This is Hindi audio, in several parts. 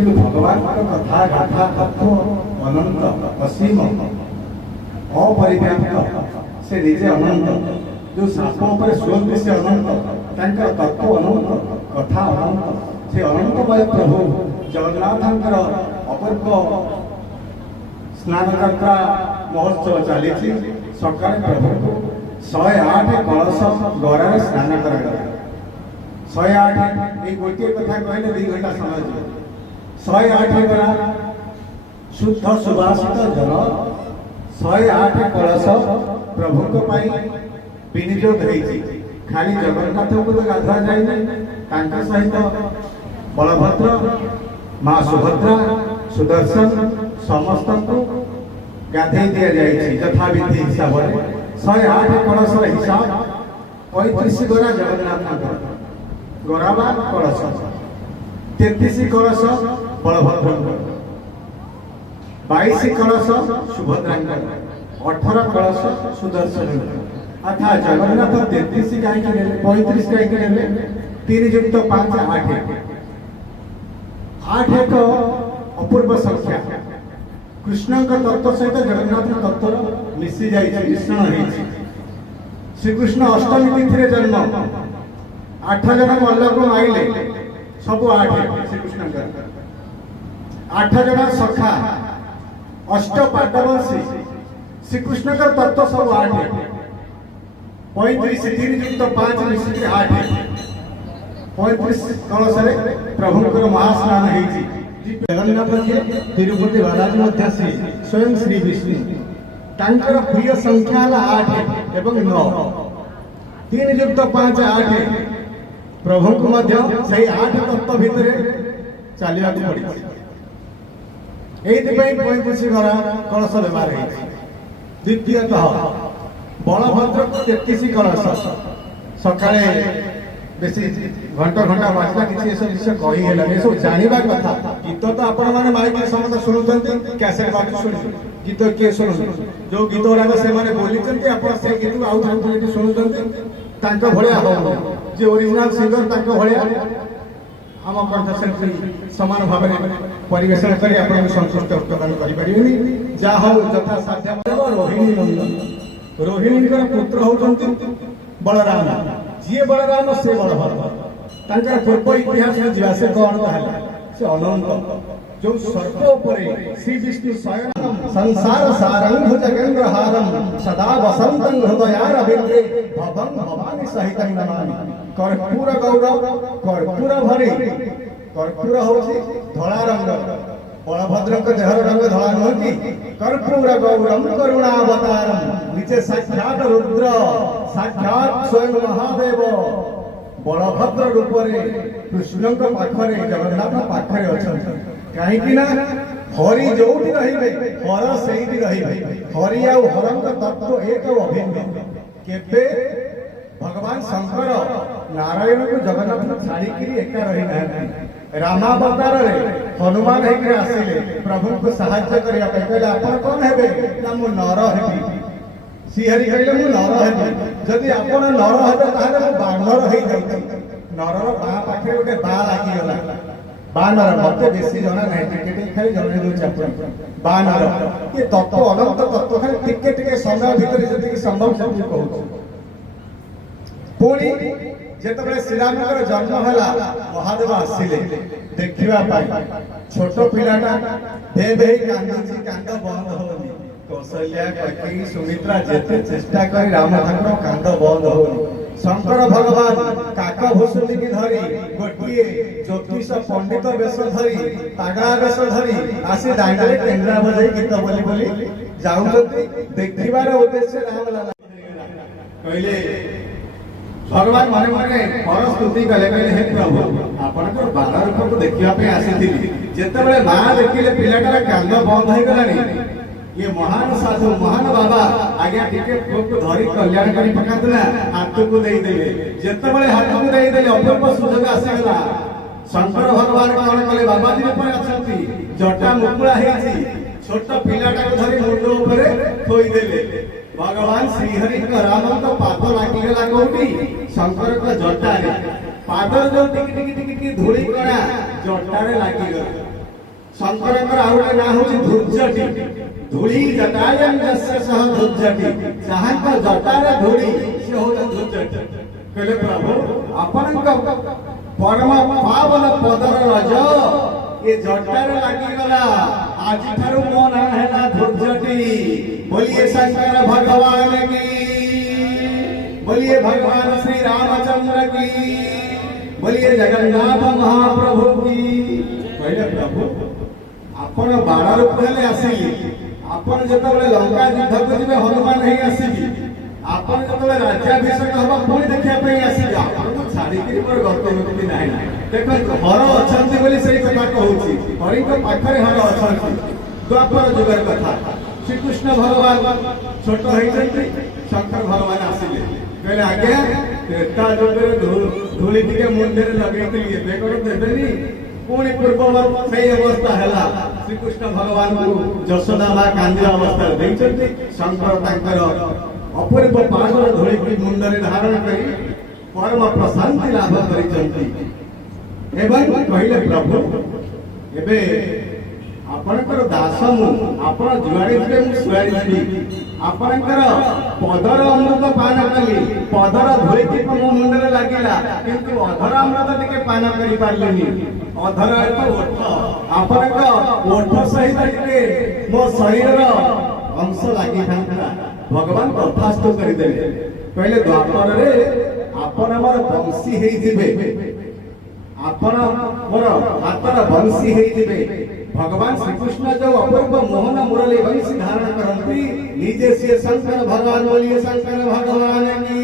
କିନ୍ତୁ ଭଗବାନଙ୍କ କଥା ଗାଥା ତତ୍ତ୍ୱ ଅନନ୍ତ ଅସୀମ ଅପରିବ୍ୟାପ୍ତ। ସେ ନିଜେ ଅନନ୍ତ। ଯେଉଁ ସାପ ଉପରେ ଶୁଅନ୍ତି ସେ ଅନନ୍ତ, ତାଙ୍କର ତତ୍ତ୍ୱ ଅନନ୍ତ, କଥା ଅନନ୍ତ। ସେ ଅନନ୍ତମୟ ପ୍ରଭୁ ଜଗନ୍ନାଥଙ୍କର ଅପୂର୍ବ ସ୍ନାନଯାତ୍ରା ମହୋତ୍ସବ ଚାଲିଛି। ସକାଳେ ପ୍ରଭୁଙ୍କୁ 108 କଳସ ଗରାରେ ସ୍ନାନ କରାଗଲା। 108 এই ଗୋଟିଏ କଥା କହିଲେ 2 ଘଣ୍ଟା ସମୟ ଯିବ। 108 ଗରା ଶୁଦ୍ଧ ସୁବାସିତ ଜଳ, 108 କଳସ ପ୍ରଭୁଙ୍କ ପାଇଁ ବିନିଯୋଗ ହେଇଛି। ଖାଲି ଜଗନ୍ନାଥଙ୍କୁ ତ ଗାଧୁଆ ଯାଇନି, ତାଙ୍କ ସହିତ ବଳଭଦ୍ର, ମା ସୁଭଦ୍ରା, ସୁଦର୍ଶନ ସମସ୍ତଙ୍କୁ ଗାଧେଇ ଦିଆଯାଇଛି ଯଥାବିଧି ହିସାବରେ। 108 କଳସର ହିସାବ 35 ଗରା ଜଗନ୍ନାଥଙ୍କର ଗରାବା କଳସ, 33 କଳସ ବଳଭଦ୍ରଙ୍କର, 22 କଳସ ସୁଭଦ୍ରାଙ୍କର, 18 କଳସ ସୁଦର୍ଶନଙ୍କର। अर्थात जगन्नाथ 33 काहींकि नेले, 35 काहींकि नेले, 3 + 5 8। 8 एक अपूर्व संख्या। कृष्ण तत्व सहित जगन्नाथ तत्व मिसी जाइए, मिश्रण हो। श्रीकृष्ण अष्टमी तिथि जन्म, 8 जन मल्ल को माइले, सब 8 श्रीकृष्ण, 8 जन सखा, अष्ट पांडवंशी। श्रीकृष्ण तत्व सब 8, 35 3 + 5 मिसिक 8। 35 कलश प्रभुंकर महास्नान होती। जगन्नाथ जी तिरुपति बालाजी मध्य स्वयं श्री विष्णु, तांकर प्रिय संख्या 8 एवं 9। 3 + 5 8। प्रभु को मध्य सही 8 तत्व भितर चलिया पड़ी। एइथि 35 गरा कलश व्यवहार होती। द्वितीयतः बलभद्र को 33 कलश। सकाळे बेसी घंटा घंटा बाजला किसी सब विषय कही है ये सब जानवा कथा। गीत तो आपण माने माइक समस्त शुणुचंती, कैसेट बाजू शुणु, गीत किए शुणु, जो गीत गुराक से माने बोलीचंती आपण से गीत आउ थोड़ी शुणुचंती। तांका भलिया हो जे ओरिजिनल सिंगर तांका भलिया आम कंठशिल्पी समान भाव में परिवेशन करी आपण संतुष्ट प्रदान करि परिबेनी। जा हो यथा साध्य रोहिणी नंदन। रोहिणी पुत्र होचंती बलराम। जी बलराम से बलभद्र, तांकर पूर्व इतिहास में जीवा से कौन कहला से अनंत। जो सर्प उपरे श्री विष्णु स्वयं संसार सारं भुजगेन्द्र हारं सदा वसंतं हृदयारविंदे भवं भवानी सहितं नमामि। कर्पूर गौरव कर्पूर भरी, कर्पूर होछि धला रंग, बलभद्र के देहर रंग धला नुह कि कर्पूर गौरम करुणावतारम। नीचे साक्षात रुद्र, साक्षात स्वयं महादेव बलभद्र रूप कृष्ण पाखरे जगन्नाथ पाखरे अच्छा। कहीं हरि जोटी रहिबे हर सेठी रहिबे। हरि आ हरंग तत्व एक अभिन्न। केबे भगवान शंकर नारायण को जगन्नाथ छाड़ी एका रही ना। रामावतार हनुमान होकर आसिले प्रभु को साहाय्य करने कहले आपण कौन हेबे ना मु नर हेबी। श्रीहरि कहले मु नर हेबी। जदि आपण नर हेबे ताहले मु बानर हो जाइछि। नरर बा पाखे गोटे बा लागी गला। बानर मते बेसी जना नाही, टिके खाली जने दो चापड़ बानर। ये तत्व अनंत तत्व खाली टिके टिके समय भीतर जति संभव सब कहू। पुणी जेतबेले श्रीरामकर जन्म हला महादेव आसिले देखिबा पाई। छोट पिलाटा भे भे कांदुची, कांद बंद होनी। कौशल्या कैकेयी सुमित्रा जेते चेष्टा करी राम ठाकुर कांद बंद होनी। शंकर भगवान काक भूषुंडी की धरी गोटिए ज्योतिष पंडित वेश धरी पागला वेश धरी आसी दांडे केन्द्रा बजाई गीत बोली बोली जाउछंती। देखिबार उद्देश्य राम लाला कहले भगवान मने मने पर स्तुति कले कहले हे प्रभु आपण को बाल रूप को देखिबा पे आसीथिली। जेतेबेले मां देखिले पिलाटार कांद बंद हो गलानी। ये महान साधु महान बाबा आज्ञा टिके को धरी कल्याण करी पकातला हाथ को देई देले। जेतेबेले हाथ को देई देले अपूर्व सुजोग आसी गला। शंकर भगवान कोन कले बाबा जी ऊपर आछंती, जटा मुकुळा हेछि, छोट पिलाटा को धरी मुंड ऊपर थोई देले। भगवान श्रीहरि रामंत पाद लागी गला कोठी शंकर का जटा रे। पाद जो टिक टिक टिक टिक धूली कणा जटा रे लागी गला। ଶଙ୍କରଙ୍କର ଆଉ ଗୋଟେ ନାଁ ହଉଛି ଧୂର୍ଜଟି। ଧୂଳି ଜଟାୟଂ ଯସ୍ୟ ସହ ଧୂର୍ଜଟି, ଯାହାଙ୍କ ଜଟାରେ ଧୂଳି ସେ ହଉଛି ଧୂର୍ଜଟି। କହିଲେ ପ୍ରଭୁ ଆପଣଙ୍କ ପରମ ପାବନ ପଦର ରଜ ଏ ଜଟାରେ ଲାଗିଗଲା, ଆଜିଠାରୁ ମୋ ନାଁ ହେଲା ଧୂର୍ଜଟି। ବୋଲିଏ ଶଙ୍କର ଭଗବାନ କି, बोलिए भगवान श्री रामचंद्र की, बोलिए जगन्नाथ महाप्रभु की। कहले प्रभु आपण 12 रूप हेले आसिली, आपण जेतबेले लंका युद्ध करिवे हनुमान हे आसिबी, आपण जेतबेले राज्याभिषेक हबा पुणी देखिया पे आसिबी, आपण तो छाडी के पर गतमति नाही। देखो हर अछंती बोली सही कथा कहूची, हरि को पाखरे हर अछंती। द्वापर जुगर कथा, श्री कृष्ण भगवान छोट होइछंती, शंकर भगवान आसिले। कहले आज्ञा त्रेता जुगरे धूली टिके मुंडे लगेइथिली, एबे कोन देबेनी। पुणी पूर्ववत सही अवस्था हैला, श्री कृष्ण भगवान को यशोदा मा कांदिया अवस्था देइछंती। शंकर तांकर अपूर्व पादर धूली की मुंडरे धारण करी परम प्रशांति लाभ करिछंती। एवं कहले प्रभु एबे आपणकर दास मु, आपण जुआड़ी जिबे मु सुआड़ी जिबी, आपणकर पदर अमृत पान कली, पदर धोई की मो मुंडरे लागिला, किंतु अधर अमृत टिके पान करि पारलेनी। अधर अर्थ ओठ, आपणकर ओठ सहित टिके मो शरीरर अंश लागि थांता, भगवान तथास्तु करि देले। कहले द्वापर रे आपण हमर वंशी हेइ जिबे, आपण मोर हातर वंशी हेइ जिबे। भगवान श्री कृष्ण जो अपूर्व मोहन मुरली वंशी धारण करती, निजे से शंकर भगवान, बोलिए शंकर भगवान की।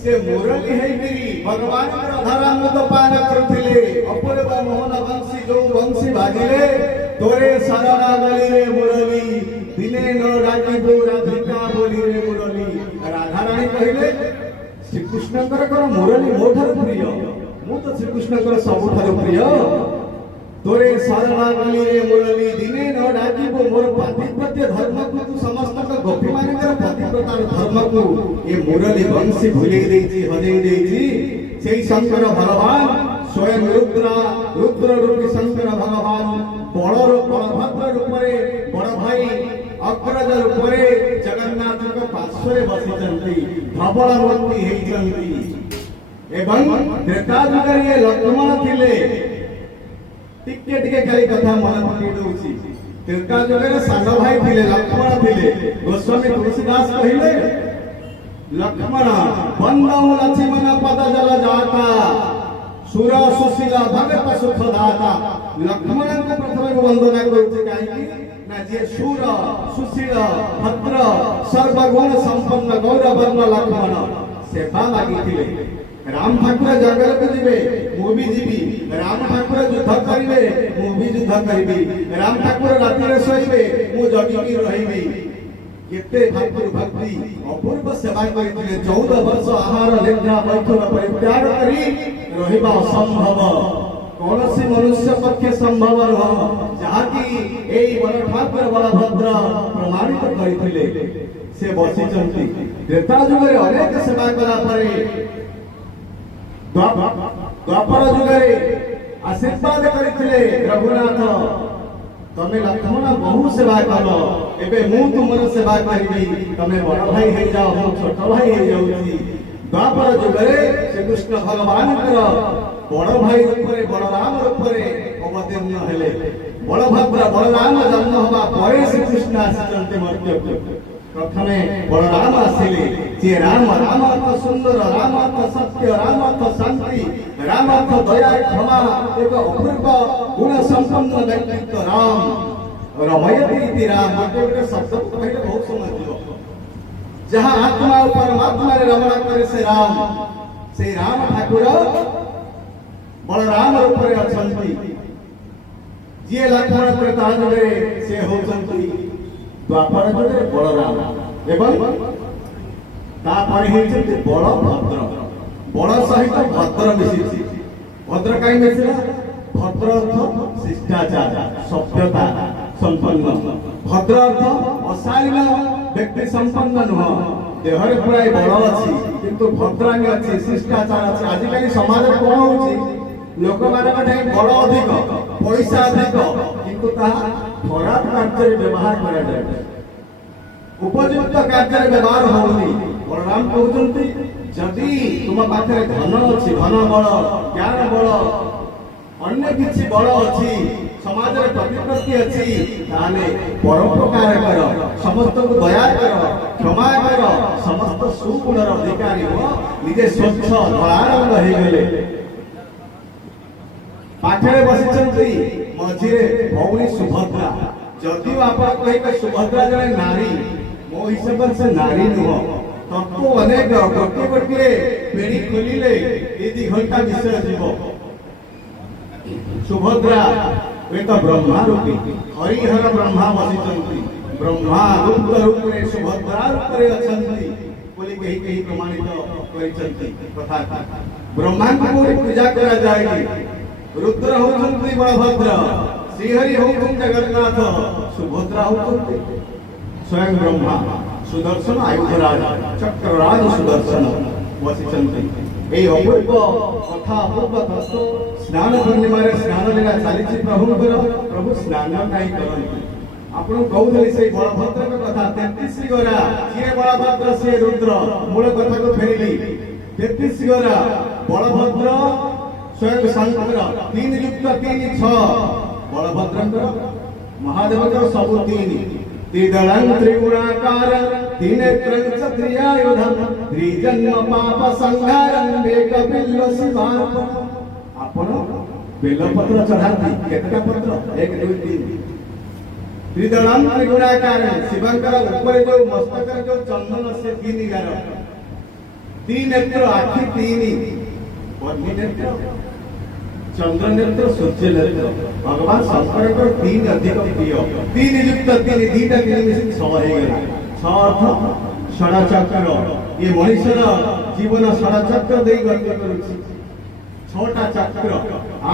से मुरली है गिरी भगवान अधरामृत पान करथिले, अपूर्व मोहन वंशी जो वंशी बाजिले, तोरे शरणा गली रे मुरली, दिने न डाकिबो राधिका बोली रे मुरली। राधा रानी कहले श्री कृष्णकर कोन मुरली मोठर प्रिय, मु तो श्री कृष्णकर सबुठार प्रिय। तोरे शरणा गली रे मुरली, दिने न डाकिबो मोर पातिव्रत्य धर्म को, तू समस्त गोपी मानकर पतिव्रतार धर्म को ए मुरली वंशी भूले देछि, हजे देछि। सेई शंकर भगवान स्वयं रुद्र रूपी शंकर भगवान बड़ बलभद्र रूपरे, बड़ भाई अग्रज रूपरे जगन्नाथ को पार्श्वरे बसिचंती, धवल मूर्ति हेइचंती। एवं त्रेता जुगरे लक्ष्मण थिले, टिके टिके खाली कथा मन पकई दउछि। त्रेता जुगरे सान भाई थिले, लक्ष्मण थिले। गोस्वामी तुलसीदास कहिले लक्ष्मण बंदौ लक्ष्मण पद जल जाता, सुर सुशील भगत सुख दाता। लक्ष्मण को प्रथम वंदना करूछि काहेकि ना जे सुर सुशील भद्र सर्वगुण संपन्न गौरवर्ण लक्ष्मण सेवा लागिथिले। राम ठाकुर जंगल को जीवे मु भी जीवी, राम ठाकुर युद्ध करिवे मु भी युद्ध करिबी, राम ठाकुर राति रे सोइबे मु जगिकी रहिबी। केते ठाकुर भक्ति अपूर्व सेवा करिथिले। 14 वर्ष आहार निद्रा मैथुन परित्याग करी रहिबा असंभव, कौनसी मनुष्य पक्षे संभव नह, जहाकी एई बर ठाकुर बलभद्र प्रमाणित करिथिले। से बसिचंती त्रेता जुगरे अनेक सेवा कला परे द्वापर जुगरे आशीर्वाद करथिले रघुनाथ, तमे लक्ष्मण बहु सेवा कल, एबे मु तुमर सेवा करिबी, तमे बड़ भाई हे जाओ, मु छोट भाई हे जाउची। द्वापर जुगरे श्री कृष्ण भगवान बड़ भाई रूपरे बलराम रूपरे अवतीर्ण हेले। बलभद्र बलराम जन्म हवा परे श्री कृष्ण आसिचंते मर्त्य। प्रथमे बलराम आसिले, जे राम, राम अर्थ सुंदर, राम अर्थ सत्य, राम अर्थ शांति, राम अर्थ दया क्षमा, एक अपूर्व गुण संपन्न व्यक्तित्व राम। रमयति इति राम गोटे शब्द कहले बहुत समझ दियो। जहां आत्मा और परमात्मा रे रमण करे से राम, से राम ठाकुर बलराम रूपरे अछंती। जे लक्ष्मण त्रेता जुगरे से होचंती द्वापर जुगरे बलराम, एवं तापर हेचंती बलभद्र। बल सहित भद्र मिसिछि। भद्र काई मिसिला? भद्र अर्थ शिष्टाचार, सभ्यता संपन्न। भद्र अर्थ अशालीन व्यक्ति संपन्न नुह, देहरे प्राय बल अछि किंतु भद्रांग अछि, शिष्टाचार अछि। आजिकाली समाज कोन होछि लोक मान बड़ अधिक पैसा अधिक किंतु खराब कार्य व्यवहार करा जाए उपयुक्त कार्य व्यवहार होनी बलराम कहते जदि तुम पाखे धन अच्छी धन बल ज्ञान बल अन्य किसी बल अच्छी समाज में प्रतिपत्ति अच्छी ताने परोपकार कर समस्त को दया कर क्षमा कर समस्त सुगुणर अधिकारी हो निजे स्वच्छ धलारंग हो गले पाठे बसी मझे भौणी सुभद्रा जदि आप कहे सुभद्रा जड़े नारी मो हिसाब से नारी नुह तत्व अनेक गोटे गोटे पेड़ी खोलिले दी घंटा विषय जीव सुभद्रा एक ब्रह्मा रूपी हरिहर ब्रह्मा बसी ब्रह्मा गुप्त रूप में सुभद्रा रूप में अछंती बोली कहीं प्रमाणित कथा ब्रह्मा को पूजा करा जाएगी रुद्र होती बलभद्र श्रीहरि होती जगन्नाथ सुभद्रा होती स्वयं ब्रह्मा सुदर्शन आयुधराज चक्रराज सुदर्शन बसी अपूर्व कथा अपूर्व तत्व स्नान पूर्णिमा स्नान लीला चली प्रभु स्नान कहीं करती आपको कहते से बलभद्र कथा 33 गरा किए बलभद्र से रुद्र मूल कथा को फेरली 33 गरा बलभद्र स्वयं शंकर 3 युक्त 3 6 बलभद्र महादेव सब 3 त्रिदलं त्रिगुणाकार त्रिनेत्रं च त्रियायुधं त्रिजन्म पाप संहारं वेकपिल्ल शिवार्पण आपण बेलपत्र चढ़ाती केतटा पत्र 1 2 3 त्रिदलं त्रिगुणाकार शिवंकर ऊपर जो मस्तक जो चंदन से 3 गार 3 नेत्र आखि 3 और नेत्र चंद्र नेत्र सूर्य नेत्र भगवान शंकर को 3 अधिक प्रिय 3 युक्त 3 दीटा 3 मिसी 6 हो गला 6 अर्थ षड़ा चक्र ये मनुष्यर जीवन षड़ा चक्र दे गति करूछि 6टा चक्र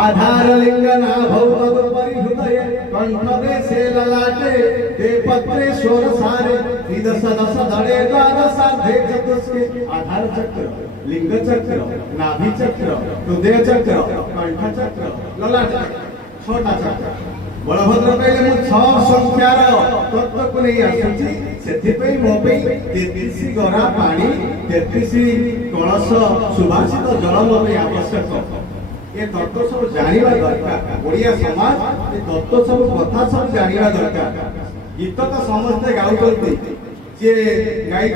आधार लिंग ना भौत परिहृदय कंठ दे से ललाटे ते पत्रे स्वर सारे त्रिदश दश धड़े द्वादश दे चतुष्के आधार चक्र लिंग चक्र नाभि चक्र हृदय चक्र कंठ चक्र ललाट चक्र 6टा चक्र बलभद्र कहले मु 6 संख्यार तत्व को नहीं आसुची सेथि पे मो पे 33 गरा पानी 33 कलश सुभाषित जल मो पे आवश्यक ये तत्व सब जानिबा दरकार ओडिया समाज ये तत्व सब कथा सब जानिबा दरकार गीत तो समस्त गाउछंती जे गाई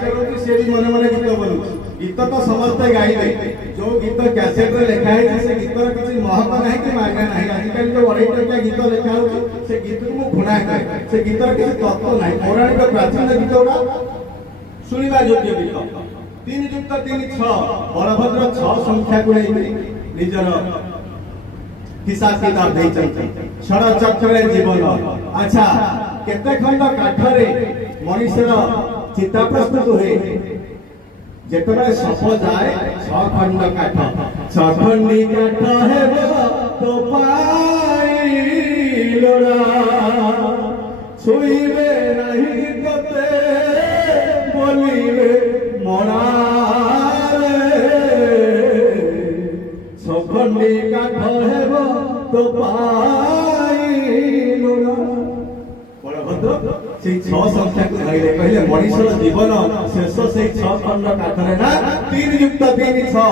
चलती से भी मने मने गीत बोलू गीत तो समस्त गाइबे जो गीत कैसेट रे लिखा है से गीत रे किसी महत्व नहीं कि मायना नहीं आजकल जो 2.5 टका गीत लिखा हो से गीत को भुना करे से गीत रे किसी तत्व नहीं पौराणिक प्राचीन गीत उड़ा सुनिबा योग्य गीत 3 युक्त 3 6 बलभद्र 6 संख्या को नहीं निजर हिसाब किताब दे चलते षड़ चक्र जीवन अच्छा केते खंड काठरे मनुष्यर चिता प्रस्तुत हुए जेतबे सप जाए 6 खंड काठ 6 खंडी काठ हेबो तो पाई लोड़ा छुईबे नहीं तते बोलिबे मोरा खंडी काठ हेबो तो पाई लोड़ा बलभद्र से 6 संख्या को धैले कहले मनुष्यर जीवन शेष से 6 खंड काठरे ना 3 युक्त 3 6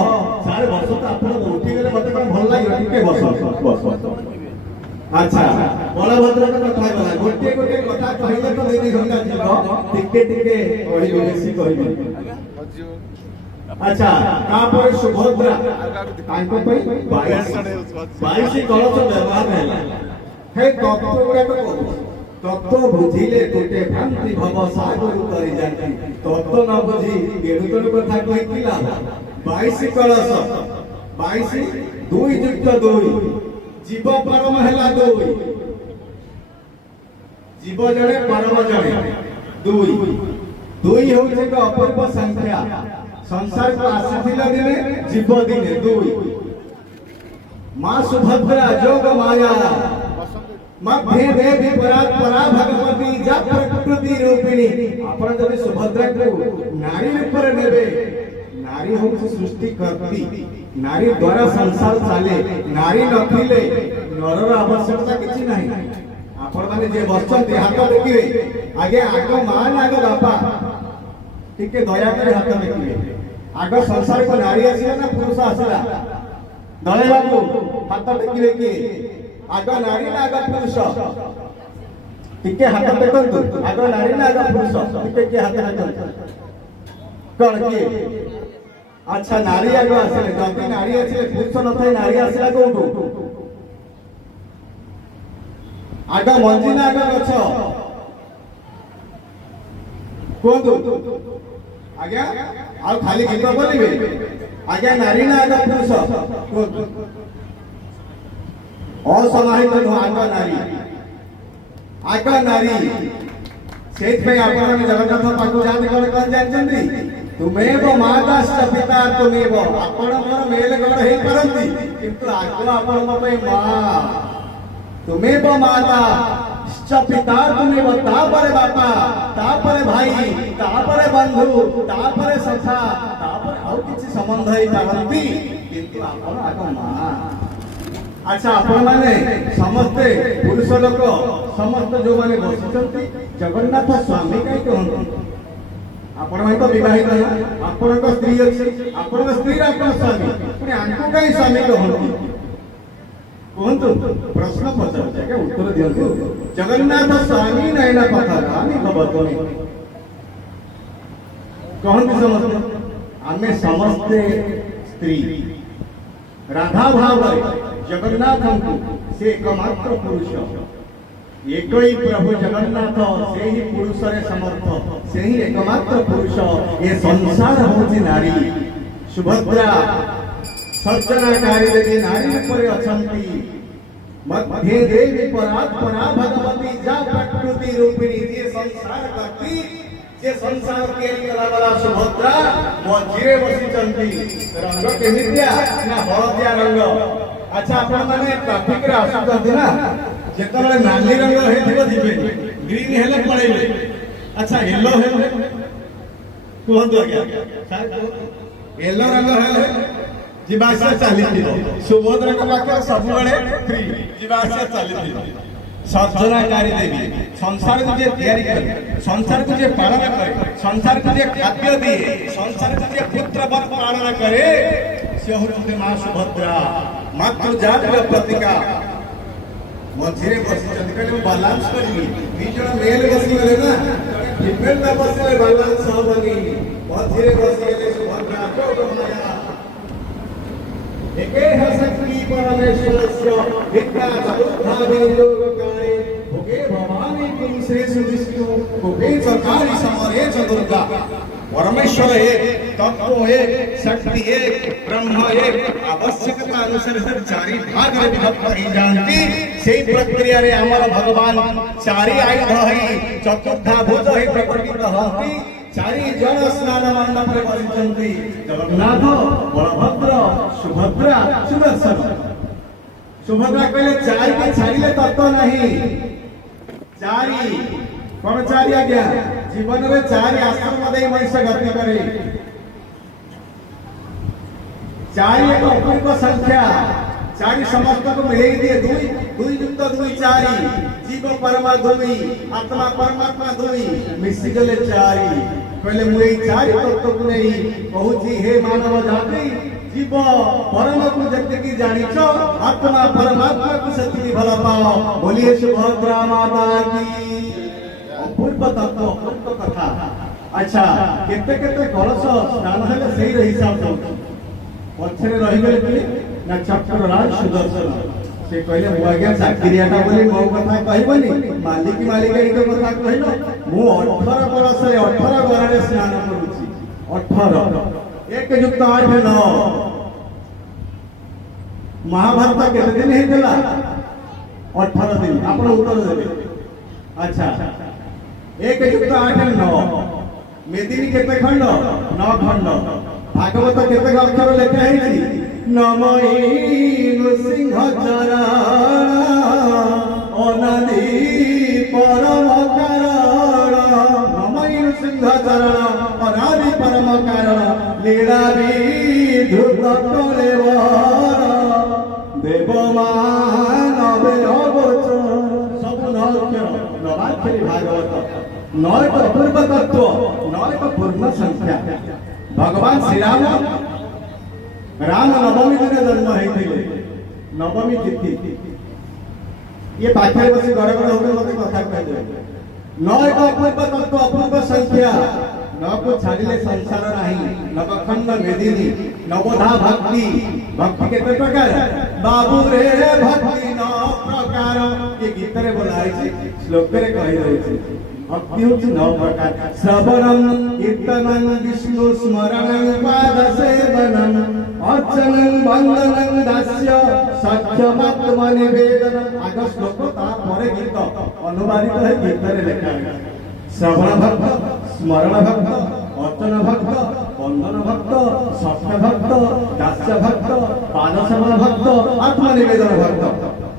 4 वर्ष तो आपण उठी गेले मते कोन भल लागियो टिके बस अच्छा बलभद्र का कथा गला गोटे गोटे कथा कहले तो 2 घंटा जीव टिके टिके ओही बेसी कहबे अच्छा तापर सुभद्रा तांको पई 22 कलश व्यवहार हैला हे तत्व गुडा को तत्व बुझिले गोटे भ्रांति भव सागर उतरी जाती तत्व न बुझी गेडुतन कथा कहितिला 22 कलश 22 2 युक्त 2 जीव परम हैला 2 जीव जणे परम जणे 2 होउछ एक अपूर्व संख्या संसार को आसीथिला दिने जीव दिने 2 मां सुभद्रा जोग माया मध्य देवी परा भगवती जा प्रकृति रूपिणी आपण जदि सुभद्रा को नारी रूप नेबे नारी होउछ सृष्टि करती नारी द्वारा संसार चले नारी नथिले नरर आवश्यकता किछि नाही आपण माने जे बसचंती हाथ देखिबे आगे आग मां ना आगे बापा टिके दया करे हाथ देखिबे आग संसार को नारी आसिला ना पुरुष आसिला दया बाबू हाथ देखिबे कि आग नारी ना आग पुरुष टिके हाथ देखंतु आग नारी ना आग पुरुष टिके के हाथ देखंतु कौन किए अच्छा नारी आग आसिले जदि नारी आसिले पुरुष न थाई नारी आसिला कोठु आग मंजी ना आग गछ कोठु आज्ञा आ खाली गीत बोलिबे आज्ञा नारी ना आग पुरुष कोठु असमाहित नु आग नारी आग नारी सेठ पे आपण जगन्नाथ पाकु जाते कोन जानचंदी तुमेव माताश्च पिता तुमेव आपण मोर मेल गण हे परंती किंतु आगो आपण पे मां तुमेव माता पिता तुमेव तापरे बापा तापरे भाई तापरे बंधु तापरे सखा तापरे आउ किछि संबंध हे परंती किंतु आपण आगो मां अच्छा आपण माने समस्ते पुरुष लोक समस्त जो माने बसिचंती जगन्नाथ स्वामी काई कहंती आपण माने तो विवाहित ना आपण को स्त्री अछि आपण स्त्री आपण स्वामी पुनी आंको काई स्वामी कहंती कहंतु प्रश्न पचार के उत्तर दियंतु जगन्नाथ स्वामी नयन पथगामी भवतुनि कहंतु समस्त आमे समस्ते स्त्री राधा भाव जगन्नाथ से एकमात्र पुरुष एक ही प्रभु जगन्नाथ से ही पुरुष रे समर्थ से ही एकमात्र पुरुष ये संसार होची नारी सुभद्रा सर्जनाकारी देवी नारी पर अछंती मध्य देवी परात्परा भगवती जा प्रकृति रूपिणी जे संसार करती जे संसार के कलाबला सुभद्रा मझिरे बसी चंती रंग केमितिया ना हळदिया रंग अच्छा आपण माने ट्रैफिक रे आसुचंती ना जेतबेले नाली रंग हेथिबो जिबे ग्रीन हेले पळेले अच्छा येलो हेले कोहंतु आज्ञा येलो रंग हेले जीवाशय चाली दिबो सुभद्रा के पाखे सब बेले फ्री जीवाशय चाली दिबो सर्जनाकारी देवी संसार को जे तैयारी करे संसार को जे पालन करे संसार को जे खाद्य दिए संसार को जे पुत्र वर पालन करे से होते मां सुभद्रा मातृ जाति का प्रतीका मझिरे बसी चंद कहले बैलेंस करबी दी जण मेल बसी गले ना फीमेल ना बसी बैलेंस होबनी मझिरे बसी गले सुभद्रा चौक माया एके हसक्ति परमेश्वरस्य विद्या चतुर्धा विनियोगकारे भोगे भवानी पुरुषेषु विष्णु भोगे चकारी समरे च दुर्गा परमेश्वर एक तत्व एक शक्ति एक ब्रह्म एक आवश्यकता अनुसार चारि भाग रे विभक्त ही जानती सेही प्रक्रिया रे हमर भगवान चारि आयुध है चतुर्धा भुज है प्रकटित होती चारि जन स्नान मंडप रे बसिचंती जगन्नाथ बलभद्र सुभद्रा सुदर्शन सुभद्रा कहले चारि के छाड़िले तत्व नहीं चारि कोन चारि आज्ञा जीवन रे चारि आश्रम दे मनुष्य गति करे चारि एक अपूर्व संख्या चारि समस्त को मिले दिए दुई दुई युक्त दुई चारि जीव परमा दुई आत्मा परमात्मा दुई मिसी गले चारि पहले मुई चारि तत्व को नहीं कहूची हे मानव जाति जीव परम को जति की जानिछो आत्मा परमात्मा को सती भला पाओ बोलिए सुभद्रा माता की अपूर्व तत्व अपूर्व कथा अच्छा केते केते कलश स्नान हेले सही हिसाब दउछ पछरे रहि गेले कि ना चक्र राज सुदर्शन से कहले मु आज्ञा चाकरियाटा बोली मो कथा कहबनी मालिक एतो कथा कहलो मु 18 वर्ष रे 18 गरारे स्नान करूची 18 एक युक्त 8 9 महाभारत केते दिन हेतला 18 दिन आपण उत्तर देबे अच्छा एक युक्त 8 9 मेदिनी केते खंड 9 खंड भागवत केते अक्षर लेखा है नमई नृसिंह चरण अनादि परम कारण नमई नृसिंह चरण अनादि परम कारण लीला विधुत কলেবর দেবমানবে অবচর ସବୁ ନଅକ୍ଷର ନବାକ୍ଷରୀ ଭାଗବତ ନୟ ଏକ ଅପୂର୍ବ ତତ୍ତ୍ୱ ନୟ ଏକ ପୂର୍ଣ୍ଣ ସଂଖ୍ୟା ଭଗବାନ ଶ୍ରୀରାମ ରାମ ନବମୀ ଦିନ ଜନ୍ମ ହେଇଥିଲେ ନବମୀ ତିଥି ଇଏ ପାଖରେ ବସି ଘରେ ଘରେ ହଉଥିଲେ ମତେ କଥା କହିଦେବେ ନୟ ଏକ ଅପୂର୍ବ ତତ୍ତ୍ୱ ଅପୂର୍ବ ସଂଖ୍ୟା ନକୁ ଛାଡ଼ିଲେ ସଂସାର ନାହିଁ ନବଖଣ୍ଡ ମେଦିନୀ ନବଧା ଭକ୍ତି ଭକ୍ତି କେତେ ପ୍ରକାର ବାବୁ ରେ ଭକ୍ତି ନ ପ୍ରକାର ଏ ଗୀତରେ ବୋଲା ହେଇଛି ଶ୍ଲୋକରେ କହି ରହିଛି ଭକ୍ତି ହେଉଛି 9 ପ୍ରକାର ଶ୍ରବଣଂ କୀର୍ତ୍ତନଂ ବିଷ୍ଣୁ ସ୍ମରଣଂ ପାଦ ସେବନଂ ଅର୍ଚ୍ଚନଂ ବନ୍ଦନଂ ଦାସ୍ୟ ସଖ୍ୟମାତ୍ମ ନିବେଦନଂ ଆଗ ଶ୍ଲୋକ ତାପରେ ଗୀତ ଅନୁବାଦିତ ହେଇ ଗୀତରେ ଲେଖା ହେଇଛି ଶ୍ରବଣ ଭକ୍ତ ସ୍ମରଣ ଭକ୍ତ ଅର୍ଚ୍ଚନ ଭକ୍ତ ବନ୍ଦନ ଭକ୍ତ ସଖ୍ୟ ଭକ୍ତ ଦାସ୍ୟ ଭକ୍ତ ପାଦ ସେବନ ଭକ୍ତ ଆତ୍ମ ନିବେଦନ ଭକ୍ତ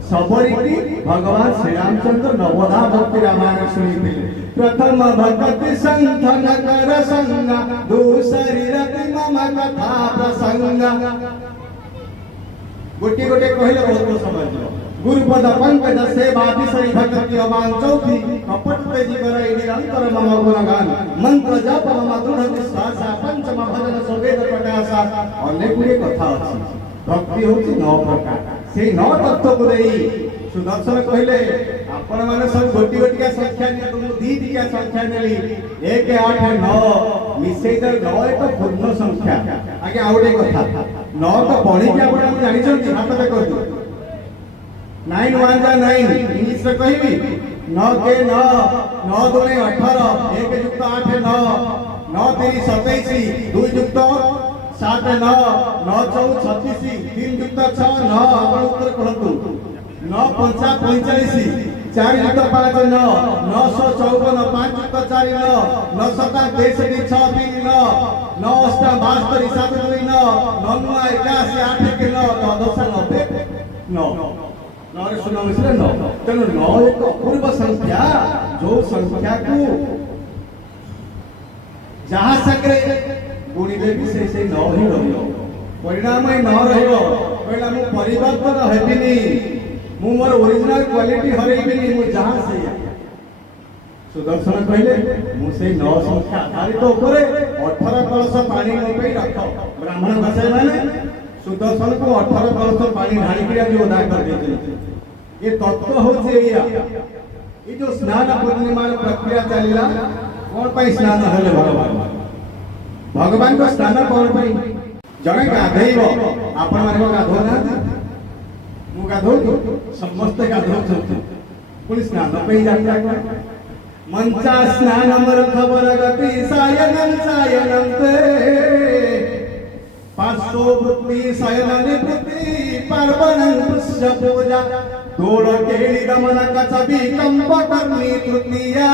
सबरी भगवान श्री रामचंद्र नवधा भक्ति रामायण शुणी प्रथम भक्ति संथन कर संग दूसरी रति मम कथा प्रसंग गोटे गोटे कहले बहुत समझ गुरुपद पंकज सेवा विषय भक्ति अमान चौथी कपट तेजी कराई निरंतर मम गुणगान मंत्र जप मम दृढ़ विश्वास पंचम भजन सुवेद प्रकाशा अनेक गुड़े कथा अछि भक्ति होछि 9 प्रकार से 9 तत्व को देई सुदर्शन कहले आपण माने सब गोटी गोटिका संख्या ने तुम दी दिका संख्या नेली 1 8 9 मिसेई त 9 एक पूर्ण संख्या आगे आउडे कथा 9 तो पढी के आपण जानि छथि हाथ पे कहू 9 1 जा 9 इंग्लिश रे कहबी 9 के 9 9 2 18 1 युक्त 8 9 9 3 27 2 युक्त 7 9 9 4 36 3 युक्त 6 9 आपण उत्तर कहतु 9 5 45 4 युक्त 5 9 954 5 युक्त 4 9 9 7 63 6 3 9 9 8 72 7 2 9 9 81 8 के 9 10 90 9 9 रे सुनो मिश्र 9 तेणु 9 एक अपूर्व संख्या जो संख्या को जहां सकरे गुणिले भी से 9 ही रहियो परिणाम ही 9 रहियो कहला मु परिवर्तन हेबिनी मु मोर ओरिजिनल क्वालिटी हरेबिनी मु जहां से सुदर्शन कहले मु से 9 संख्या आधारित ऊपर 18 कलश पानी मो पे रखो ब्राह्मण भाषा माने सुदर्शन को 18 कलश पानी ढाली के जो उदा कर देते ये तत्व होचे या ये जो स्नान पूर्णिमा प्रक्रिया चलिला कोन पई स्नान हले भगवान को स्नान कौन पाई जड़े गाधेब आपण माने गाधो ना मु गाधो समस्त गाधो पुणी स्नान पे जाता मंचा स्नान मर खबर गति सायनम सायनम ते पासो वृत्ति सायन निवृत्ति पार्वणं पुष्य पूजा दोड़ केळी दमन कचबी कंप कर्मी तृतीया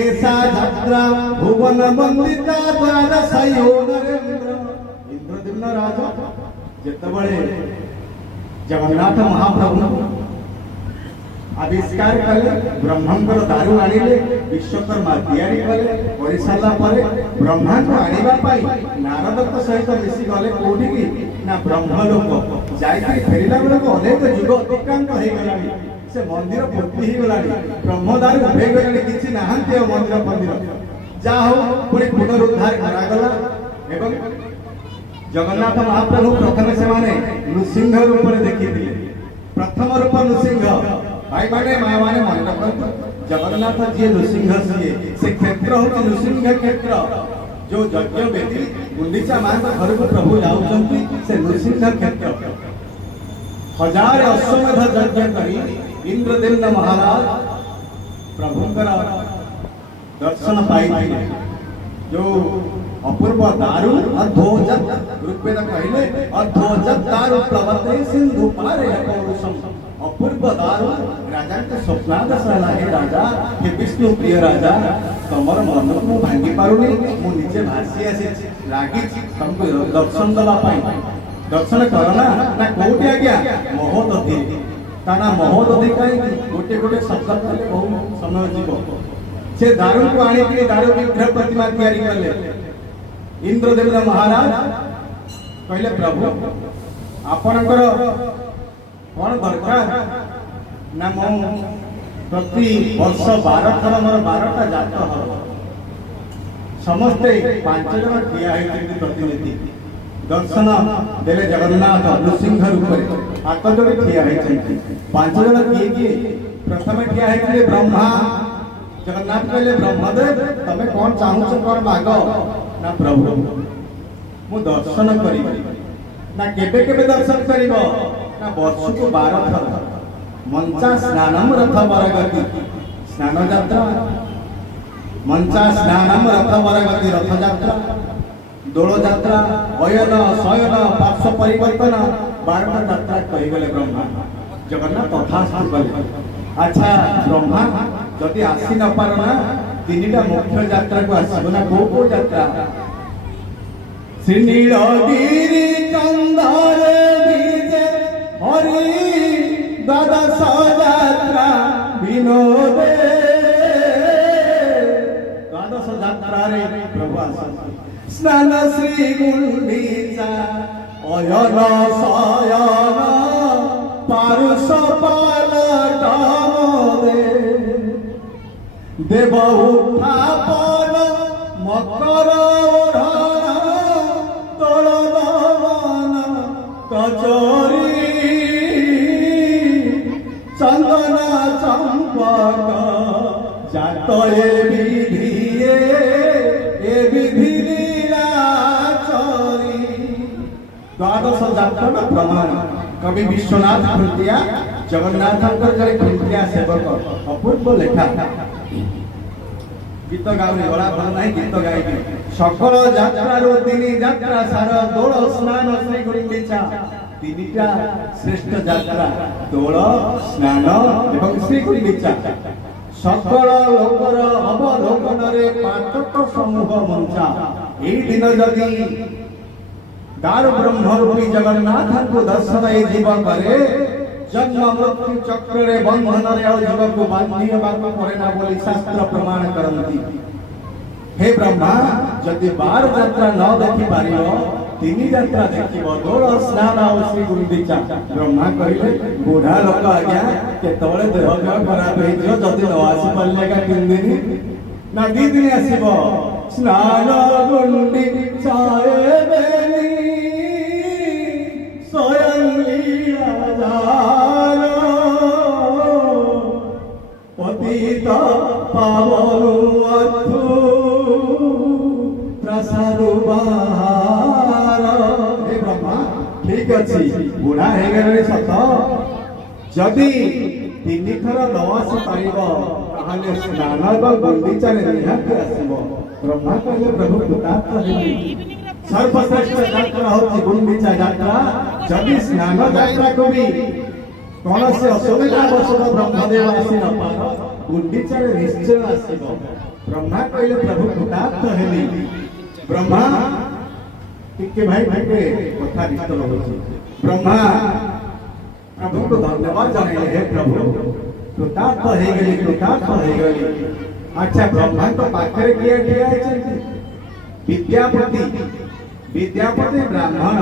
ऐसा यात्रा भुवन वंदिता द्वादशयो नरेंद्र इंद्रद्युम्न राजा जेतबळे जगन्नाथ महाप्रभु आविष्कार कले ब्रह्मंकर दारू आनिले विश्वकर्मा तैयारी कले परिसाला परे ब्रह्मा को आनिबा पाई नारद सहित मिसी गले कोठी की ना ब्रह्मलोक जाई फेरिला बेला को अनेक युग अतिक्रांत हे गलानी से मंदिर पूर्ति ही गलानी ब्रह्मदार उभे गलानी किछि नाहंती मंदिर मंदिर जा हो पुणी पुनरुद्धार करा गला एवं जगन्नाथ महाप्रभु प्रथम से माने नृसिंह रूप में देखिथिले प्रथम रूप नृसिंह भाई माने मां माने मन रखत जगन्नाथ जी नृसिंह से क्षेत्र हो नृसिंह क्षेत्र जो यज्ञ वेदी गुंडीचा मां का घर को प्रभु जाउचंती से नृसिंह क्षेत्र हजार अश्वमेध यज्ञ करी इंद्रदेव महाराज प्रभुंकर दर्शन पाई जो अपूर्व दारू अध्वजत ऋग्वेद कहले अध्वजत दारू प्लवते सिंधु पारे पौरुषम अपूर्व दारू राजा के स्वप्नादश है राजा हे विष्णु प्रिय राजा तमर मन को भांगी पारुनी मु नीचे भासी आसी लागी तुमको दर्शन दला पाई दर्शन करना ना कोठी आज्ञा महोदधि ताना महोदधि काई गोटे गोटे शब्द कले बहुत समय जीव से दारू को आनी के दारू विग्रह प्रतिमा तैयारी करले इंद्रदेव महाराज कहले प्रभु आपणकर कौन दरकार ना मो प्रति वर्ष 12 थर मोर 12टा जात हम समस्ते 5 जन ठिया होती प्रतिनिधि दर्शन देले जगन्नाथ नृसिंह रूप हाथ जोड़ी ठिया होती 5 जन किए किए प्रथम ठिया होते ब्रह्मा जगन्नाथ कहले ब्रह्मदेव तमे कौन चाहूछ कौन माग ना प्रभु मु दर्शन करी ना केबे केबे दर्शन करिबो ना वर्ष को 12 थर मंचा स्नानम रथ वरगति स्नान यात्रा मंचा स्नानम रथ वरगति रथ यात्रा दोल यात्रा अयन शयन पार्श्व परिवर्तन 12टा यात्रा कही गले ब्रह्मा जगन्नाथ तथास्तु कले अच्छा ब्रह्मा जदि आसी न पारना 3टा मुख्य यात्रा को आसीबो ना को यात्रा श्रीनीलगिरी कंधारे विजे हरि द्वादश यात्रा विनोदे द्वादश यात्रा रे प्रभु आसନ୍ତି स्नान श्री गुंडीचा अयन शयन पारुष पालटमदे देव उत्थापन मकर ओढ़न तोल दमन कचरी चंदना चंपक जात ए विधि लीलाचरी द्वादश यात्रा प्रमाण कवि विश्वनाथ कृतिया जगन्नाथ जड़े कृतिया सेवक अपूर्व लेखा गीत गाउनी गला भल नहीं गीत गाइबी सकल यात्रा 3 यात्रा सार दोल स्नान श्री गुंडीचा 3टा श्रेष्ठ यात्रा दोल स्नान एवं श्री गुंडीचा सकल लोकर अवलोकन रे पाठक समूह मंचा एई दिन जदि दारु ब्रह्म रूपी जगन्नाथ को दर्शन ए जीव करे जन्म मृत्यु चक्र रे बंधन रे जीव को बांधी बात पड़े ना बोली शास्त्र प्रमाण करंती हे ब्रह्मा जदि 12 यात्रा न देखि पारियो 3 यात्रा देखिबो दोल स्नान और श्री गुंडीचा ब्रह्मा कहिले बूढ़ा लोक आज्ञा केतबळे देह खराब हे जो जदि न आसी पल्लेगा 3 दिन ना 2 दिन आसीबो स्नान गुंडीचा बेली स्वयं लीलाधार पतित पावन अर्थु प्रसाद बहार हे ब्रह्मा ठीक अछि बुढ़ा हे गले सत जदि 3 थर न आसी पारिबो ताहाले स्नान एवं गुंडीचा रे निहाती आसीबो ब्रह्मा कहले प्रभु कृतार्थ हेबि सर्वश्रेष्ठ यात्रा होती गुंडीचा यात्रा जदि स्नान यात्रा को भी कौन से असुविधा बसत ब्रह्मदेव आसी न पार गुंडीचा रे निश्चय आसीबो ब्रह्मा कहले प्रभु कृतार्थ हेबि ब्रह्मा टिके भाई भाई कथा विस्तार होची ब्रह्मा प्रभु को धन्यवाद जणाइले हे प्रभु कृतार्थ हे गेली अच्छा ब्रह्मा तो पाखरे किए ठिया है विद्यापति ब्राह्मण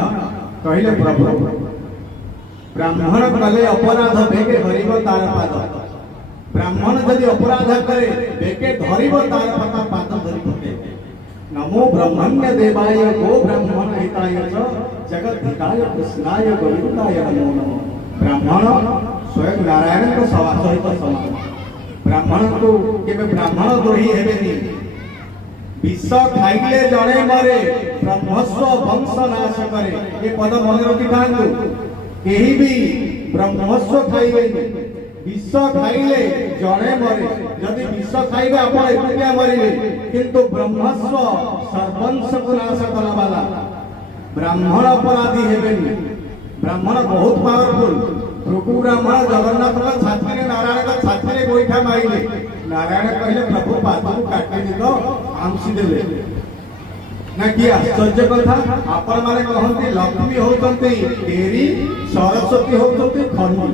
कहले प्रभु ब्राह्मण कले अपराध बेके धरिब तार पाद ब्राह्मण यदि अपराध करे बेके धरिब तार पाद धरि पते नमो ब्रह्मण्य देवाय गो ब्राह्मण हिताय च जगत हिताय कृष्णाय गोविंदाय नमो नमः ब्राह्मण स्वयं नारायण को सहित समान ब्राह्मण को केबे ब्राह्मण द्रोही हेबेनी विष खाइले जड़े मरे ब्रह्मस्व वंश नाश करे ये पद मन रखि थांतु केही भी ब्रह्मस्व खाइबे विष खाइले जड़े मरे यदि विष खाइबे आपण एकुटिया मरिबे किंतु ब्रह्मस्व सर्वंश को नाश करा वाला ब्राह्मण अपराधी हेबेनी ब्राह्मण बहुत पावरफुल प्रभु ब्राह्मण जगन्नाथ का छाती नारायण का छाती गोईठा माइले नारायण कहले प्रभु पाद को काटी दिलो आंसी देले ना कि आश्चर्य कथा आपण माने कहंती लक्ष्मी होतंती देरी सरस्वती होतंती खंडी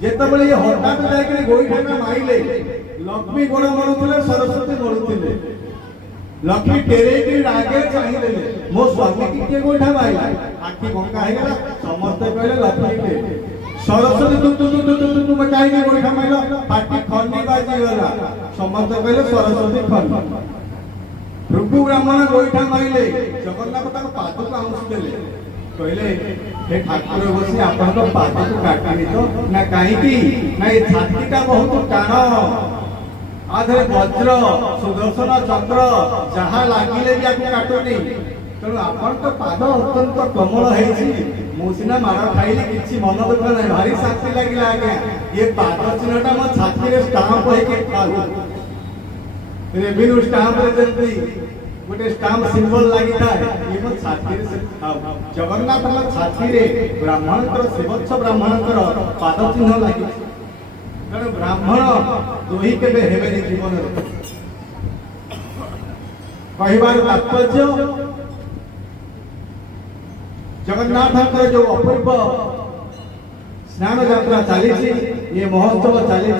जेतबेले ये हठात जाय के गोईठा माइले लक्ष्मी गुण मरुथिले सरस्वती मरुथिले लक्ष्मी टेरेकी आगे चाहिए मो स्वामी की किए गोइठा माइला आखि बंका हेगला समस्त कहले लक्ष्मी के सरस्वती तू मैं काहे के गोइठा माइला पाटी खंडी बाजी गला समस्त कहले सरस्वती खंडी भृगु ब्राह्मण गोइठा माइले जगन्नाथ तक पादुक आउंस देले कहले हे ठाकुर बसी आपन तो पादुक काटनी तो ना काहे की ना ये छातीटा बहुत टाण आधे वज्र सुदर्शन चक्र जहाँ लगिले भी आपको काटुनी तेणु आपन तो पाद अत्यंत कोमल है मुझे मार खाइली किसी मन दुख ना भारी शांति लगे आज्ञा ये पाद चिन्हटा मो छाती रे स्टाम्प होके खाऊ रेवेन्यू स्टाम्प रे जल्दी गोटे स्टाम्प सिंबल लगी था ये मो छाती रे खाऊ जगन्नाथ मो छाती रे ब्राह्मणकर शिवच्छ ब्राह्मणकर पाद चिन्ह लगी तेणु ब्राह्मण दोही केबे हेबेनि जीवन कहिबार तात्पर्य जगन्नाथ जो अपूर्व स्नान यात्रा चली ये महोत्सव चली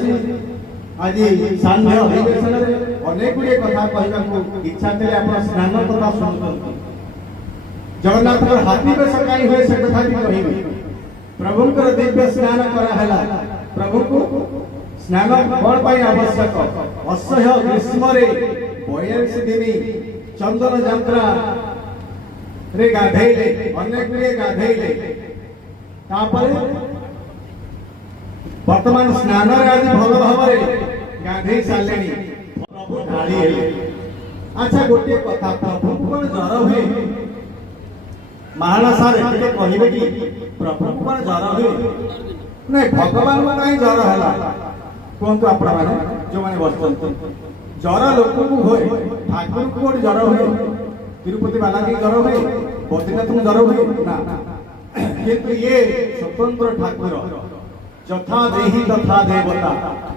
आज सांध्य अधिवेशन अनेक गुड़े कथा कहवा इच्छा थे आप स्नान कथा शुणुंट जगन्नाथ हाथी बेश कहीं हुए से कथा भी कहे प्रभुंकर दिव्य स्नान कराला प्रभु को स्नान कौन पाई आवश्यक असह्य ग्रीष्म 42 दिन चंदन यात्रा रे गाधेले अनेक गुड़े गाधेले वर्तमान स्नान आज भल भाव गाधे सारे प्रभु ढाली अच्छा गोटे कथा प्रभु कौन ज्वर हुए महाराणा सारे कहे कि प्रभु कौन ज्वर हुए नहीं भगवान को कहीं ज्वर है कहतु आपण मैंने जो मैंने बसते ज्वर लोक को हुए ठाकुर को गोटे ज्वर हुए तिरुपति बालाजी ज्वर हुए बद्रीनाथ को ज्वर हुए ना किंतु ये स्वतंत्र ठाकुर यथा देही तथा देवता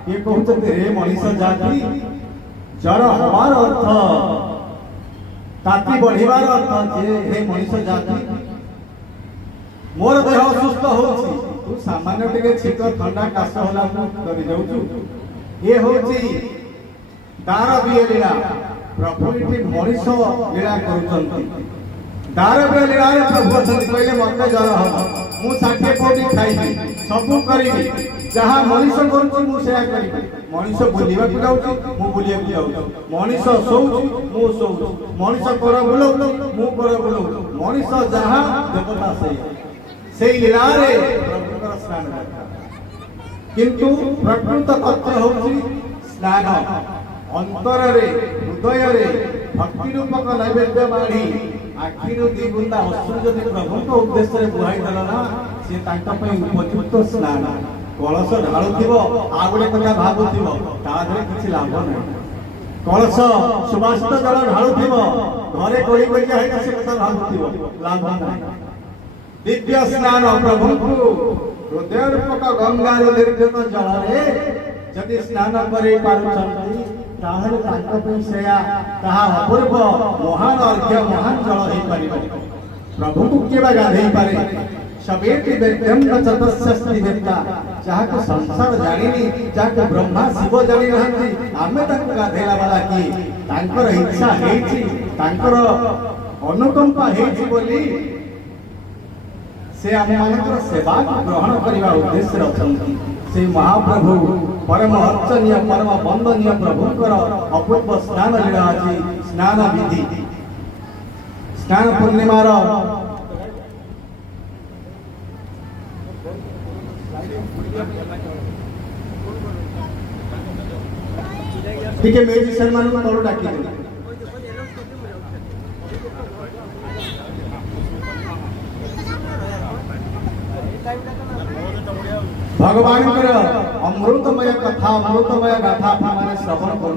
ये कहते रे मनीष जाति ज्वर हमार अर्थ ताती बढ़िबार अर्थ जे हे मनीष जाति मोर देह असुस्थ होछि तू सामान्य टिके शीत ठंडा काश होला करि जाउछु ये होछि दार बिए लीला प्रभु इति मनीष लीला करूछंती दार बिए लीला प्रभु असंति कहले मते ज्वर हो मु 60 कोटी खाइबी सब करिबी जहाँ मनीष करुछि मु सेया करिबी मनीष बुलिबा को जाउछि मु बुलिया को जाउछि मनीष सोउछि मु सोउछि मनीष कर बुलौछि मु कर बुलौछि मनीष जहाँ देवता से लीला रे प्रभुकर स्नान किंतु प्रकृत तत्व होछि स्नान अंतर रे हृदय रे भक्ति रूपक नैवेद्य बाढ़ी आखिरु दी बुंदा अश्रु जदि प्रभुक उद्देश्य रे बुहाई देला ना से तांका पई उपयुक्त स्नान कलश ढालुथिबो आ गोटे कथा भाबुथिबो ता धरे किछि लाभ नै कलश सुबासित जल ढालुथिबो घरे कोई कोई है से कथा भाबुथिबो लाभ नै दिव्य स्नान प्रभु को हृदय रूपक गंगा निर्जन जल रे जदि स्नान करे पारुछंती ताहले तांका पई सेया ताहा अपूर्व महान अर्घ्य महान जल हे परिबो प्रभु को केबा गाधेई पारे सबेति वेद्यम चतस्यस्ति वेत्ता जहा को संसार जानिनी जहा को ब्रह्मा शिव जानि रहंती आमे तांका गाधेला वाला की तांकर इच्छा हेछि तांकर अनुकंपा हेछि बोली से आम मानकर सेवा ग्रहण करने उद्देश्य अछंती से महाप्रभु परम अर्चनीय परम वंदनीय प्रभुकर अपूर्व स्नान लीला आज स्नान विधि स्नान पूर्णिमार टिके म्यूजिशियन मान तलू डाकी भगवान अमृतमय कथा अमृतमय गाथा मैंने श्रवण कर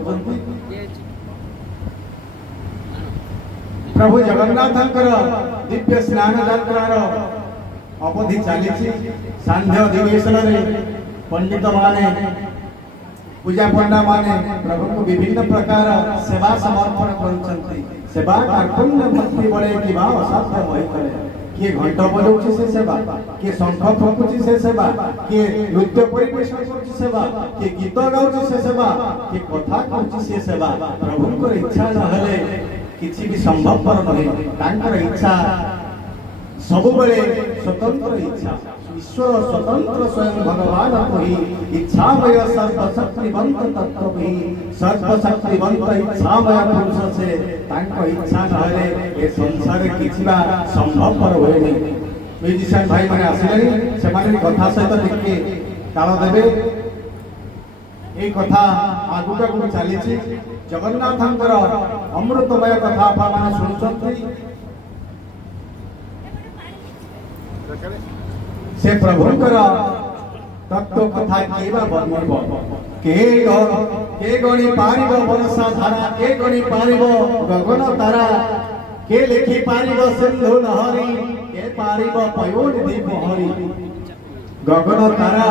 प्रभु जगन्नाथ दिव्य स्नान यात्रार अवधि चली सांध्य अधिवेशन पंडित माने पूजा पंडा माने प्रभु को विभिन्न प्रकार सेवा समर्पण कर सेवा कार्पुण्य भक्ति बड़े कि असाध्य मही करे किए घंट बजाउछि से सेवा, किए शंख फुंकुछि से सेवा, किए नृत्य परिवेशन करुछि सेवा, किए गीत गाउछि से सेवा, किए कथा कहछि से सेवा। प्रभुଙ୍କର इच्छा नहेले किछि भी संभवपर नहे। तांकर इच्छा सबुबले स्वतंत्र इच्छा। ईश्वर स्वतंत्र स्वयं भगवान कही इच्छामय सर्वशक्तिवंत तत्व कही सर्वशक्तिवंत इच्छामय पुरुष से तांको इच्छा नहले ए संसार किछिबा संभवपर होएनी। म्यूजिशियन भाई माने आसिलेनी सेमाने कथा सहित देखि ताल देबे। ए कथा आगुका को चलीछि जगन्नाथंकर अमृतमय कथा आपण माने सुनछंती। से प्रभुंकर तत्व कथा केवा वर्णिब के गणी पारिब वर्षा धारा के गणी पारिब गगन तारा के लिखि पारिब सिंधु लहरी के पारिब पयोनिधि पहरी। गगन तारा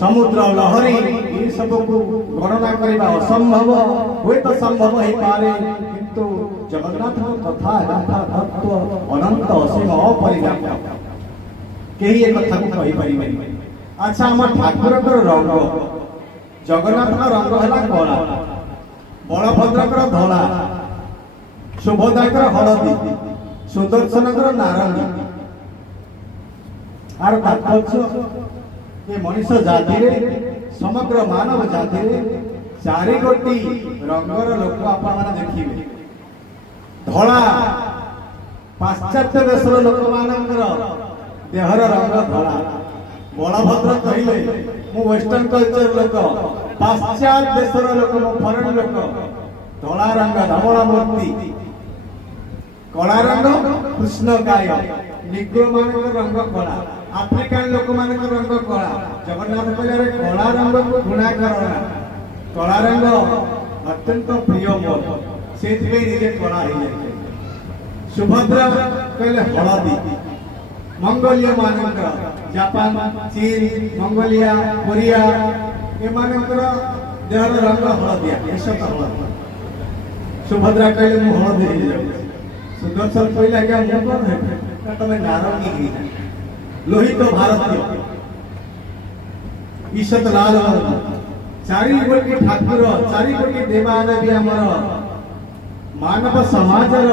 समुद्र लहरी ये सब को गणना करबा असंभव होय तो संभव ही पारे किंतु जगन्नाथ कथा गाथा तत्व अनंत असीम अपरिणाम केही एक कथा को कहि परिबे। अच्छा हमर ठाकुर रंग जगन्नाथ रंग हला कला बलभद्र धला सुभद्रा हलदी सुदर्शन नारंगी। आर तात्पर्य ये मनुष्य जाति रे समग्र मानव जाति रे चारि गोटी रंगर लोक आपण माने देखिबे। धला पाश्चात्य देशर लोक मानकर देहर रंग धला। बलभद्र कहिले मु वेस्टर्न कल्चर लोक पाश्चात्य देशर लोक मु फॉरेन लोक धला रंग धवला मूर्ति कला रंग कृष्णकाय निग्रो मानकर रंग कला आफ्रिकान लोक मानकर रंग कला। जगन्नाथ कहले कला रंग को गुणा करना कला रंग अत्यंत प्रिय मोर से निजे कला है। सुभद्रा कहले हलदी मंगोलिया मानकर जापान चीन मंगोलिया कोरिया ए मानकर देहर रंग हलदिया ऐसा हलदी। सुभद्रा कहले मु हलदी सुदर्शन कहले क्या मु कोन है तमे नारंगी लोहित तो भारतीय ईशत लाल चारि कोटी ठाकुर चारि कोटी देवादेवी आमर मानव समाजर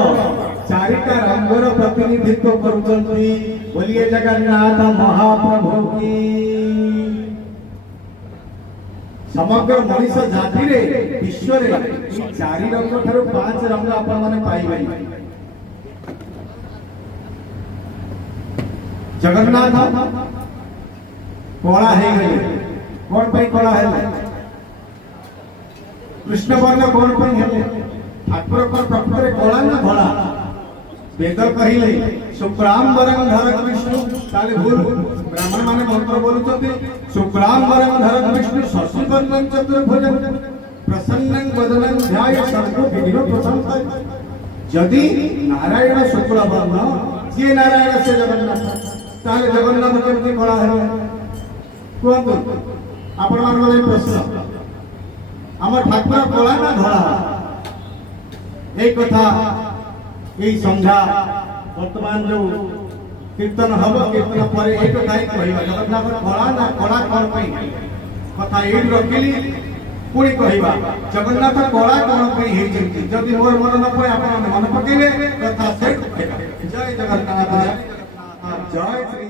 चारिटा रंगर प्रतिनिधित्व करुचंती। बोलिए जगन्नाथ महाप्रभु की। समग्र मनुष्य जाति रे विश्व रे चारि रंग ठारो पांच रंग आपण माने पाइबे। जगन्नाथ कला है कौन पाई कला है कृष्ण वर्ण कौन पाई है ठाकुर को प्रकृति कला ना धला। वेद कहिले शुक्लांबरं धरं विष्णु ताले भूल ब्राह्मण माने मंत्र बोलुचते शुक्लांबरं धरं विष्णु शशिवर्णं चतुर्भुजं प्रसन्नं वदनं ध्याय सर्व विघ्न प्रशमन। यदि नारायण शुक्ल वर्ण जे नारायण से जगन्नाथ ताले जगन्नाथ केमती कला है कहतु आपण मान प्रश्न आम ठाकुर कला ना धला। ए कथा ए संध्या वर्तमान जो कीर्तन हम कीर्तन पर एक कथा ही कहबा जगन्नाथ कला ना कला कौन पई कथा ए रखिली पुणी कहबा जगन्नाथ कला कौन पई हे जेंती जदि मोर मन न पय आपण मन पकेबे कथा से जय जगन्नाथ जय श्री